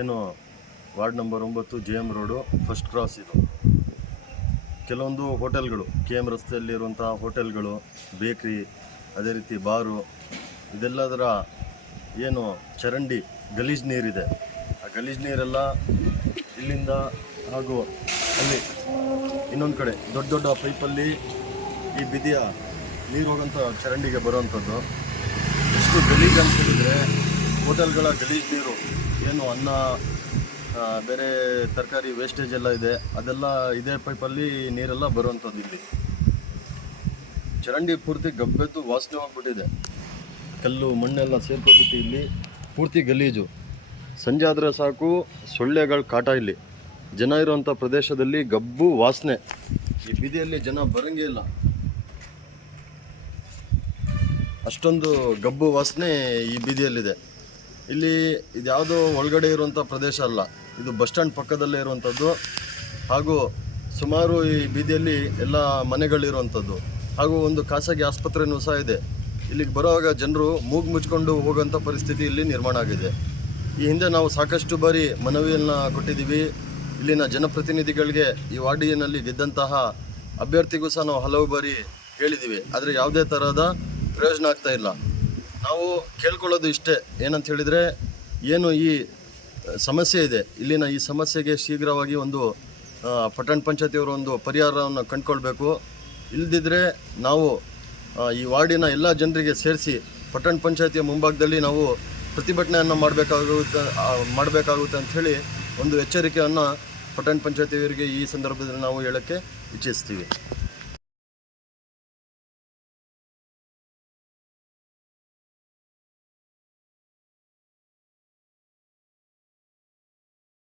ಏನು ward number 9 JM road first cross. ಇದು ಕೆಲವೊಂದು ಹೋಟೆಲ್ಗಳು KM ರಸ್ತೆಯಲ್ಲಿರುವಂಥ ಹೋಟೆಲ್ಗಳು, ಬೇಕ್ರಿ, ಅದೇ ರೀತಿ ಬಾರು, ಇದೆಲ್ಲದರ ಏನು ಚರಂಡಿ ಗಲೀಜು ನೀರಿದೆ. ಆ ಗಲೀಜು ನೀರೆಲ್ಲ ಇಲ್ಲಿಂದ ಹಾಗೂ ಅಲ್ಲಿ ಇನ್ನೊಂದು ಕಡೆ ದೊಡ್ಡ ದೊಡ್ಡ ಪೈಪಲ್ಲಿ ಈ ಬೀದಿಯ ನೀರು ಹೋಗೋಂಥ ಚರಂಡಿಗೆ ಬರುವಂಥದ್ದು. ಎಷ್ಟು ಗಲೀಜು ಅಂತ ಹೇಳಿದರೆ, ಹೋಟೆಲ್ಗಳ ಗಲೀಜು ನೀರು, ಏನು ಅನ್ನ ಬೇರೆ ತರಕಾರಿ ವೇಸ್ಟೇಜ್ ಎಲ್ಲ ಇದೆ, ಅದೆಲ್ಲ ಇದೇ ಪೈಪಲ್ಲಿ ನೀರೆಲ್ಲ ಬರುವಂಥದ್ದು. ಇಲ್ಲಿ ಚರಂಡಿ ಪೂರ್ತಿ ಗಬ್ಬೆದ್ದು ವಾಸನೆ ಹೋಗ್ಬಿಟ್ಟಿದೆ. ಕಲ್ಲು ಮಣ್ಣೆಲ್ಲ ಸೇರ್ಕೊಂಡ್ಬಿಟ್ಟು ಇಲ್ಲಿ ಪೂರ್ತಿ ಗಲೀಜು. ಸಂಜೆ ಆದರೆ ಸಾಕು ಸೊಳ್ಳೆಗಳ ಕಾಟ. ಇಲ್ಲಿ ಜನ ಇರುವಂಥ ಪ್ರದೇಶದಲ್ಲಿ ಗಬ್ಬು ವಾಸನೆ. ಈ ಬೀದಿಯಲ್ಲಿ ಜನ ಬರಂಗೇ ಇಲ್ಲ, ಅಷ್ಟೊಂದು ಗಬ್ಬು ವಾಸನೆ ಈ ಬೀದಿಯಲ್ಲಿದೆ. ಇಲ್ಲಿ ಇದ್ಯಾವುದೋ ಒಳಗಡೆ ಇರುವಂಥ ಪ್ರದೇಶ ಅಲ್ಲ, ಇದು ಬಸ್ ಸ್ಟ್ಯಾಂಡ್ ಪಕ್ಕದಲ್ಲೇ ಇರುವಂಥದ್ದು. ಹಾಗೂ ಸುಮಾರು ಈ ಬೀದಿಯಲ್ಲಿ ಎಲ್ಲ ಮನೆಗಳಿರುವಂಥದ್ದು, ಹಾಗೂ ಒಂದು ಖಾಸಗಿ ಆಸ್ಪತ್ರೆಯೂ ಸಹ ಇದೆ. ಇಲ್ಲಿಗೆ ಬರುವಾಗ ಜನರು ಮೂಗು ಮುಚ್ಕೊಂಡು ಹೋಗೋಂಥ ಪರಿಸ್ಥಿತಿ ಇಲ್ಲಿ ನಿರ್ಮಾಣ ಆಗಿದೆ. ಈ ಹಿಂದೆ ನಾವು ಸಾಕಷ್ಟು ಬಾರಿ ಮನವಿಯನ್ನು ಕೊಟ್ಟಿದ್ದೀವಿ. ಇಲ್ಲಿನ ಜನಪ್ರತಿನಿಧಿಗಳಿಗೆ, ಈ ವಾರ್ಡಿನಲ್ಲಿ ಗೆದ್ದಂತಹ ಅಭ್ಯರ್ಥಿಗೂ ಸಹ ನಾವು ಹಲವು ಬಾರಿ ಹೇಳಿದ್ದೀವಿ. ಆದರೆ ಯಾವುದೇ ಥರದ ಪ್ರಯೋಜನ ಆಗ್ತಾ ಇಲ್ಲ. ನಾವು ಕೇಳ್ಕೊಳ್ಳೋದು ಇಷ್ಟೇ, ಏನಂತ ಹೇಳಿದರೆ, ಏನು ಈ ಸಮಸ್ಯೆ ಇದೆ, ಇಲ್ಲಿನ ಈ ಸಮಸ್ಯೆಗೆ ಶೀಘ್ರವಾಗಿ ಒಂದು ಪಟ್ಟಣ ಪಂಚಾಯತಿಯವರು ಒಂದು ಪರಿಹಾರವನ್ನು ಕಂಡುಕೊಳ್ಬೇಕು. ಇಲ್ಲದಿದ್ದರೆ ನಾವು ಈ ವಾರ್ಡಿನ ಎಲ್ಲ ಜನರಿಗೆ ಸೇರಿಸಿ ಪಟ್ಟಣ ಪಂಚಾಯತಿಯ ಮುಂಭಾಗದಲ್ಲಿ ನಾವು ಪ್ರತಿಭಟನೆಯನ್ನು ಮಾಡಬೇಕಾಗುತ್ತೆ ಅಂಥೇಳಿ ಒಂದು ಎಚ್ಚರಿಕೆಯನ್ನು ಪಟ್ಟಣ ಪಂಚಾಯತಿಯವರಿಗೆ ಈ ಸಂದರ್ಭದಲ್ಲಿ ನಾವು ಹೇಳೋಕ್ಕೆ ಇಚ್ಛಿಸ್ತೀವಿ.